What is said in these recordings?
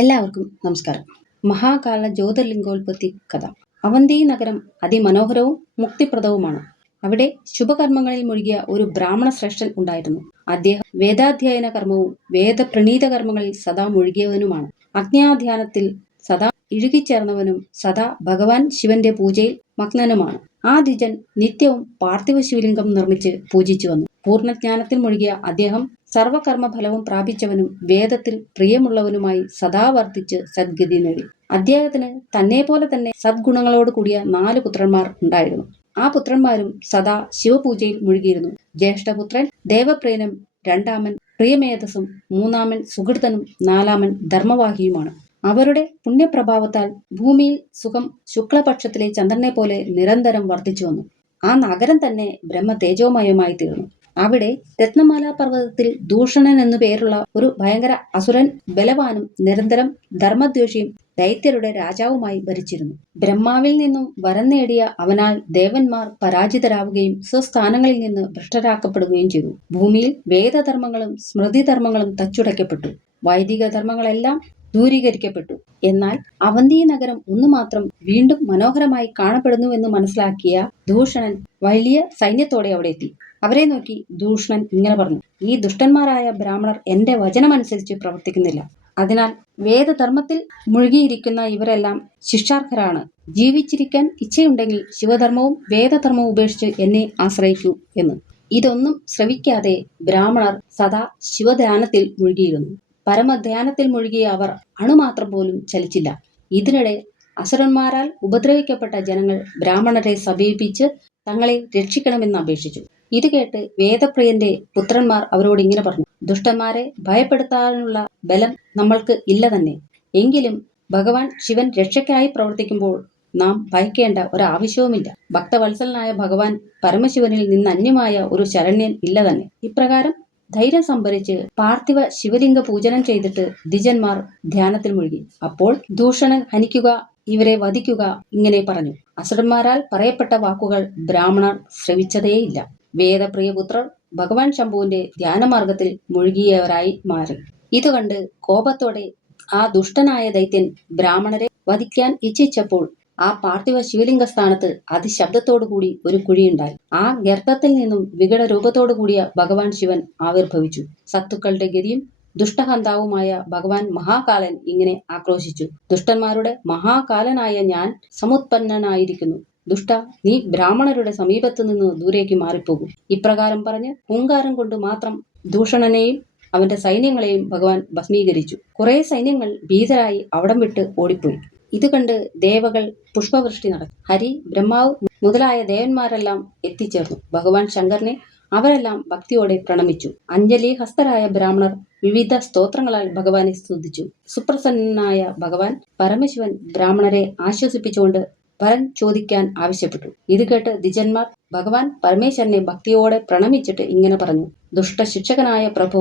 എല്ലാവർക്കും നമസ്കാരം. മഹാകാല ജ്യോതിർലിംഗോത്പത്തി കഥ. അവന്തി നഗരം അതിമനോഹരവും മുക്തിപ്രദവുമാണ്. അവിടെ ശുഭകർമ്മങ്ങളിൽ മുഴുകിയ ഒരു ബ്രാഹ്മണ ശ്രേഷ്ഠൻ ഉണ്ടായിരുന്നു. അദ്ദേഹം വേദാധ്യയന കർമ്മവും വേദപ്രണീത കർമ്മങ്ങളിൽ സദാ മുഴുകിയവനുമാണ്. അജ്ഞാധ്യാനത്തിൽ സദാ ഇഴുകിച്ചേർന്നവനും സദാ ഭഗവാൻ ശിവന്റെ പൂജയിൽ മഗ്നനുമാണ്. ആ ദ്വിജൻ നിത്യവും പാർത്ഥിവ ശിവലിംഗം നിർമ്മിച്ച് പൂജിച്ചു വന്നു. പൂർണജ്ഞാനത്തിൽ മുഴുകിയ അദ്ദേഹം സർവകർമ്മഫലവും പ്രാപിച്ചവനും വേദത്തിൽ പ്രിയമുള്ളവനുമായി സദാ വർദ്ധിച്ച് സദ്ഗതി നേടി. അദ്ദേഹത്തിന് തന്നെ പോലെ തന്നെ സദ്ഗുണങ്ങളോട് കൂടിയ നാല് പുത്രന്മാർ ഉണ്ടായിരുന്നു. ആ പുത്രന്മാരും സദാ ശിവപൂജയിൽ മുഴുകിയിരുന്നു. ജ്യേഷ്ഠപുത്രൻ ദേവപ്രിയനും രണ്ടാമൻ പ്രിയമേധസും മൂന്നാമൻ സുഹൃതനും നാലാമൻ ധർമ്മവാഹിയുമാണ്. അവരുടെ പുണ്യപ്രഭാവത്താൽ ഭൂമിയിൽ സുഖം ശുക്ലപക്ഷത്തിലെ ചന്ദ്രനെ പോലെ നിരന്തരം വർദ്ധിച്ചു വന്നു. ആ നഗരം തന്നെ ബ്രഹ്മ തേജോമയമായി തീർന്നു. അവിടെ രത്നമാല പർവതത്തിൽ ദൂഷണൻ എന്നു പേരുള്ള ഒരു ഭയങ്കര അസുരൻ ബലവാനും നിരന്തരം ധർമ്മദ്വേഷിയും ദൈത്യരുടെ രാജാവുമായി ഭരിച്ചിരുന്നു. ബ്രഹ്മാവിൽ നിന്നും വരം നേടിയ അവനാൽ ദേവന്മാർ പരാജിതരാവുകയും സ്വസ്ഥാനങ്ങളിൽ നിന്ന് ഭ്രഷ്ടരാക്കപ്പെടുകയും ചെയ്തു. ഭൂമിയിൽ വേദധർമ്മങ്ങളും സ്മൃതിധർമ്മങ്ങളും തച്ചുടയ്ക്കപ്പെട്ടു. വൈദിക ധർമ്മങ്ങളെല്ലാം ദൂരീകരിക്കപ്പെട്ടു. എന്നാൽ അവന്തി നഗരം ഒന്നു മാത്രം വീണ്ടും മനോഹരമായി കാണപ്പെടുന്നുവെന്ന് മനസ്സിലാക്കിയ ദൂഷണൻ വലിയ സൈന്യത്തോടെ അവിടെ എത്തി. അവരെ നോക്കി ദൂഷണൻ ഇങ്ങനെ പറഞ്ഞു ഈ ദുഷ്ടന്മാരായ ബ്രാഹ്മണർ എന്റെ വചനമനുസരിച്ച് പ്രവർത്തിക്കുന്നില്ല. അതിനാൽ വേദധർമ്മത്തിൽ മുഴുകിയിരിക്കുന്ന ഇവരെല്ലാം ശിക്ഷാർഹരാണ്. ജീവിച്ചിരിക്കാൻ ഇച്ഛയുണ്ടെങ്കിൽ ശിവധർമ്മവും വേദധർമ്മവും ഉപേക്ഷിച്ച് എന്നെ ആശ്രയിക്കൂ എന്ന്. ഇതൊന്നും ശ്രവിക്കാതെ ബ്രാഹ്മണർ സദാ ശിവധ്യാനത്തിൽ മുഴുകിയിരുന്നു. പരമധ്യാനത്തിൽ മുഴുകിയ അവർ അണുമാത്രം പോലും ചലിച്ചില്ല. ഇതിനിടെ അസുരന്മാരാൽ ഉപദ്രവിക്കപ്പെട്ട ജനങ്ങൾ ബ്രാഹ്മണരെ സമീപിച്ച് തങ്ങളെ രക്ഷിക്കണമെന്ന് അപേക്ഷിച്ചു. ഇത് കേട്ട് വേദപ്രിയന്റെ പുത്രന്മാർ അവരോട് ഇങ്ങനെ പറഞ്ഞു ദുഷ്ടന്മാരെ ഭയപ്പെടുത്താനുള്ള ബലം നമ്മൾക്ക് ഇല്ല തന്നെ. എങ്കിലും ഭഗവാൻ ശിവൻ രക്ഷയ്ക്കായി പ്രവർത്തിക്കുമ്പോൾ നാം ഭയക്കേണ്ട ഒരാവശ്യവുമില്ല. ഭക്തവത്സലനായ ഭഗവാൻ പരമശിവനിൽ നിന്ന് അന്യമായ ഒരു ശരണ്യൻ ഇല്ല തന്നെ. ഇപ്രകാരം ധൈര്യം സംഭരിച്ച് പാർത്ഥിവ ശിവലിംഗ പൂജനം ചെയ്തിട്ട് ദ്വിജന്മാർ ധ്യാനത്തിൽ മുഴുകി. അപ്പോൾ ദൂഷണൻ ഹനിക്കുക ഇവരെ വധിക്കുക ഇങ്ങനെ പറഞ്ഞു. അസുരന്മാരാൽ പറയപ്പെട്ട വാക്കുകൾ ബ്രാഹ്മണർ ശ്രവിച്ചതേയില്ല. വേദപ്രിയപുത്രർ ഭഗവാൻ ശംഭുവിന്റെ ധ്യാനമാർഗത്തിൽ മുഴുകിയവരായി മാറി. ഇതുകണ്ട് കോപത്തോടെ ആ ദുഷ്ടനായ ദൈത്യൻ ബ്രാഹ്മണരെ വധിക്കാൻ ഇച്ഛിച്ചപ്പോൾ ആ പാർത്ഥിവ ശിവലിംഗ സ്ഥാനത്ത് അതിശബ്ദത്തോടുകൂടി ഒരു കുഴിയുണ്ടായി. ആ ഗർത്തത്തിൽ നിന്നും വികട രൂപത്തോടു കൂടിയ ഭഗവാൻ ശിവൻ ആവിർഭവിച്ചു. സത്തുക്കളുടെ ഗതിയും ദുഷ്ടഹന്താവുമായ ഭഗവാൻ മഹാകാലൻ ഇങ്ങനെ ആക്രോശിച്ചു. ദുഷ്ടന്മാരുടെ മഹാകാലനായ ഞാൻ സമുത്പന്നനായിരിക്കുന്നു. ദുഷ്ട നീ ബ്രാഹ്മണരുടെ സമീപത്തു നിന്ന് ദൂരേക്ക് മാറിപ്പോകും. ഇപ്രകാരം പറഞ്ഞ് ഹുങ്കാരം കൊണ്ട് മാത്രം ദൂഷണനെയും അവന്റെ സൈന്യങ്ങളെയും ഭഗവാൻ ഭസ്മീകരിച്ചു. കുറെ സൈന്യങ്ങൾ ഭീതരായി അവിടം വിട്ട് ഓടിപ്പോയി. ഇത് കണ്ട് ദേവകൾ പുഷ്പവൃഷ്ടി നടത്തി. ഹരി ബ്രഹ്മാവ് മുതലായ ദേവന്മാരെല്ലാം എത്തിച്ചേർന്നു. ഭഗവാൻ ശങ്കറിനെ അവരെല്ലാം ഭക്തിയോടെ പ്രണമിച്ചു. അഞ്ജലി ഹസ്തരായ ബ്രാഹ്മണർ വിവിധ സ്തോത്രങ്ങളാൽ ഭഗവാനെ സ്തുതിച്ചു. സുപ്രസന്നനായ ഭഗവാൻ പരമശിവൻ ബ്രാഹ്മണരെ ആശ്വസിപ്പിച്ചുകൊണ്ട് വരൻ ചോദിക്കാൻ ആവശ്യപ്പെട്ടു. ഇത് കേട്ട് ദിജന്മാർ ഭഗവാൻ പരമേശ്വരനെ ഭക്തിയോടെ പ്രണമിച്ചിട്ട് ഇങ്ങനെ പറഞ്ഞു. ദുഷ്ട ശിക്ഷകനായ പ്രഭു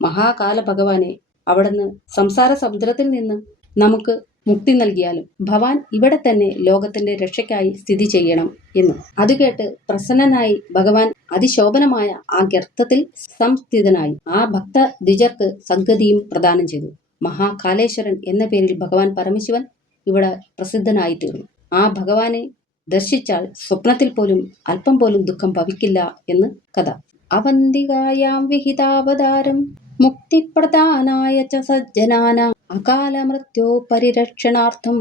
മഹാകാല ഭഗവാനെ അവിടുന്ന് സംസാര സമുദ്രത്തിൽ നിന്ന് നമുക്ക് മുക്തി നൽകിയാലും ഭവാൻ ഇവിടെ തന്നെ ലോകത്തിന്റെ രക്ഷയ്ക്കായി സ്ഥിതി ചെയ്യണം എന്ന്. അത് കേട്ട് പ്രസന്നനായി ഭഗവാൻ അതിശോഭനമായ ആ ഗർത്തത്തിൽ സംസ്ഥിതനായി ആ ഭക്ത ദ്വിജർക്ക് സദ്ഗതിയും പ്രദാനം ചെയ്തു. മഹാകാലേശ്വരൻ എന്ന പേരിൽ ഭഗവാൻ പരമശിവൻ ഇവിടെ പ്രസിദ്ധനായി തീർന്നു ആ ഭഗവാനെ ദർശിച്ചാൽ സ്വപ്നത്തിൽ പോലും അല്പം പോലും ദുഃഖം ഭവിക്കില്ല എന്ന് കഥ. അവന്തികായാം വിഹിതാവതാരം മുക്തിപ്രധാനായ ച സജ്ജനാന. അകാലമൃത്യോ പരിരക്ഷണാർത്ഥം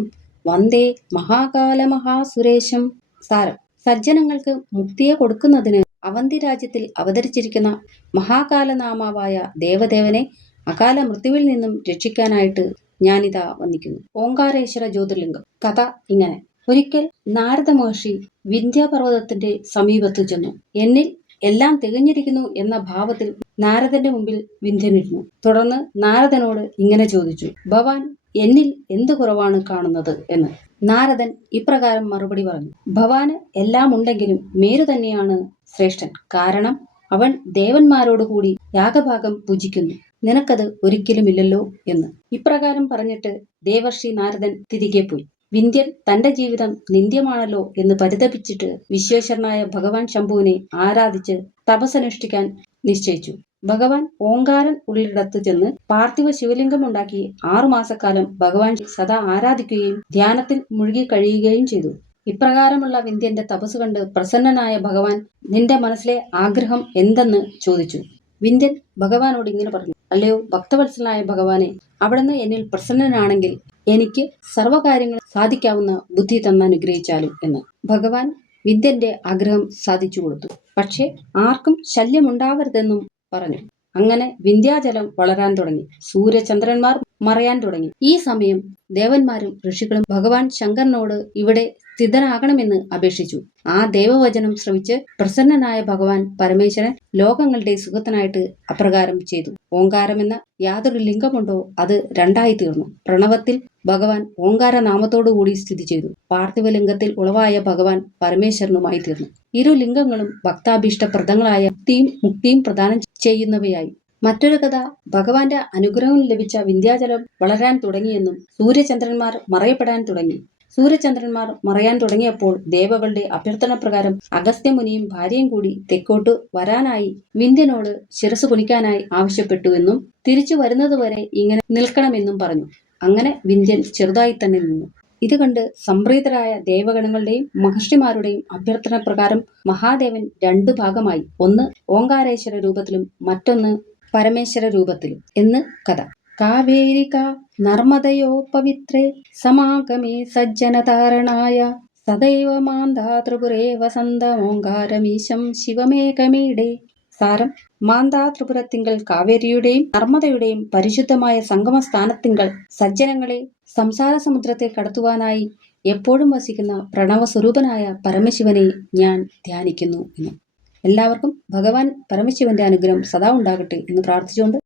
വന്ദേ മഹാകാല മഹാസുരേശം സാരം. സജ്ജനങ്ങൾക്ക് മുക്തിയെ കൊടുക്കുന്നതിന് അവന്തി രാജ്യത്തിൽ അവതരിച്ചിരിക്കുന്ന മഹാകാലനാമാവായ ദേവദേവനെ അകാല മൃത്യുവിൽ നിന്നും രക്ഷിക്കാനായിട്ട് ഞാനിതാ വന്നിക്കുന്നു. ഓങ്കാരേശ്വര ജ്യോതിർലിംഗം. കഥ ഇങ്ങനെ. ഒരിക്കൽ നാരദ മഹർഷി വിന്ധ്യാപർവതത്തിന്റെ സമീപത്ത് ചെന്നു. എന്നിൽ എല്ലാം തികഞ്ഞിരിക്കുന്നു എന്ന ഭാവത്തിൽ നാരദന്റെ മുമ്പിൽ വിന്ധ്യനിരുന്നു തുടർന്ന് നാരദനോട് ഇങ്ങനെ ചോദിച്ചു ഭവാൻ എന്നിൽ എന്ത് കുറവാണ് കാണുന്നത്? എന്ന്. നാരദൻ ഇപ്രകാരം മറുപടി പറഞ്ഞു ഭവാന് എല്ലാം ഉണ്ടെങ്കിലും മേരു തന്നെയാണ് ശ്രേഷ്ഠൻ. കാരണം അവൻ ദേവന്മാരോട് കൂടി യാഗഭാഗം പൂജിക്കുന്നു. നിനക്കത് ഒരിക്കലുമില്ലല്ലോ? എന്ന്. ഇപ്രകാരം പറഞ്ഞിട്ട് ദേവർഷി നാരദൻ തിരികെ പോയി. വിന്ധ്യൻ തന്റെ ജീവിതം നിന്ദ്യമാണല്ലോ എന്ന് പരിതപിച്ചിട്ട് വിശ്വേശ്വരനായ ഭഗവാൻ ശംഭുവിനെ ആരാധിച്ച് തപസ്സനുഷ്ഠിക്കാൻ നിശ്ചയിച്ചു. ഭഗവാൻ ഓങ്കാരൻ ഉള്ളിടത്ത് ചെന്ന് പാർത്ഥിവ ശിവലിംഗം ഉണ്ടാക്കി ആറുമാസക്കാലം ഭഗവാൻ സദാ ആരാധിക്കുകയും ധ്യാനത്തിൽ മുഴുകി കഴിയുകയും ചെയ്തു. ഇപ്രകാരമുള്ള വിന്ധ്യന്റെ തപസ് കണ്ട് പ്രസന്നനായ ഭഗവാൻ നിന്റെ മനസ്സിലെ ആഗ്രഹം എന്തെന്ന്? ചോദിച്ചു. വിന്ധ്യൻ ഭഗവാനോട് ഇങ്ങനെ പറഞ്ഞു അല്ലയോ ഭക്തവത്സലനായ ഭഗവാനെ അവിടുന്ന് എന്നിൽ പ്രസന്നനാണെങ്കിൽ എനിക്ക് സർവകാര്യങ്ങൾ സാധിക്കാവുന്ന ബുദ്ധി തന്ന അനുഗ്രഹിച്ചാലും എന്ന്. ഭഗവാൻ വിദ്യന്റെ ആഗ്രഹം സാധിച്ചു കൊടുത്തു. പക്ഷേ ആർക്കും ശല്യമുണ്ടാവരുതെന്നും പറഞ്ഞു. അങ്ങനെ വിന്ധ്യാചലം വളരാൻ തുടങ്ങി. സൂര്യചന്ദ്രന്മാർ മറയാൻ തുടങ്ങി. ഈ സമയം ദേവന്മാരും ഋഷികളും ഭഗവാൻ ശങ്കരനോട് ഇവിടെ സ്ഥിതനാകണമെന്ന് അപേക്ഷിച്ചു. ആ ദേവവചനം ശ്രവിച്ച് പ്രസന്നനായ ഭഗവാൻ പരമേശ്വരൻ ലോകങ്ങളുടെ സുഖത്തിനായിട്ട് അപ്രകാരം ചെയ്തു. ഓങ്കാരമെന്ന യാതൊരു ലിംഗമുണ്ടോ അത് രണ്ടായി തീർന്നു പ്രണവത്തിൽ ഭഗവാൻ ഓങ്കാര നാമത്തോടുകൂടി സ്ഥിതി ചെയ്തു. പാർത്ഥിവലിംഗത്തിൽ ഉളവായ ഭഗവാൻ പരമേശ്വരനുമായി തീർന്നു. ഇരു ലിംഗങ്ങളും ഭക്താഭീഷ്ടപ്രദങ്ങളായ മുക്തിയും മുക്തിയും പ്രദാനം ചെയ്യുന്നവയായി. മറ്റൊരു കഥ ഭഗവാന്റെ അനുഗ്രഹം ലഭിച്ച വിന്ധ്യാചലം വളരാൻ തുടങ്ങിയെന്നും സൂര്യചന്ദ്രന്മാർ മറയപ്പെടാൻ തുടങ്ങി. സൂര്യചന്ദ്രന്മാർ മറയാൻ തുടങ്ങിയപ്പോൾ ദേവകളുടെ അഭ്യർത്ഥന പ്രകാരം അഗസ്ത്യമുനിയും ഭാര്യയും കൂടി തെക്കോട്ട് വരാനായി വിന്ധ്യനോട് ശിരസ് കുനിക്കാനായി ആവശ്യപ്പെട്ടുവെന്നും തിരിച്ചു വരുന്നതുവരെ ഇങ്ങനെ നിൽക്കണമെന്നും പറഞ്ഞു. അങ്ങനെ വിന്ധ്യൻ ചെറുതായി തന്നെ നിന്നു. ഇത് കണ്ട് സംപ്രീതരായ ദേവഗണങ്ങളുടെയും മഹർഷിമാരുടെയും അഭ്യർത്ഥന പ്രകാരം മഹാദേവൻ രണ്ടു ഭാഗമായി. ഒന്ന് ഓങ്കാരേശ്വര രൂപത്തിലും മറ്റൊന്ന് പരമേശ്വര രൂപത്തിലും എന്ന് കഥ. കാവേരിക നർമ്മദയോ പവിത്രേ സമാഗമേ സജ്ജനതാരണായ സദൈവ മാന്ധാ വസന്ത ഓങ്കാരമീശം ശിവമേകമീടേ. സാരം മാന്താ ത്രിപുരത്തിങ്കൽ കാവേരിയുടെയും നർമ്മദയുടെയും പരിശുദ്ധമായ സംഗമസ്ഥാനത്തിങ്കൽ സജ്ജനങ്ങളെ സംസാര സമുദ്രത്തെ കടത്തുവാനായി എപ്പോഴും വസിക്കുന്ന പ്രണവസ്വരൂപനായ പരമശിവനെ ഞാൻ ധ്യാനിക്കുന്നു എന്ന്. എല്ലാവർക്കും ഭഗവാൻ പരമശിവന്റെ അനുഗ്രഹം സദാ ഉണ്ടാകട്ടെ എന്ന് പ്രാർത്ഥിച്ചുകൊണ്ട്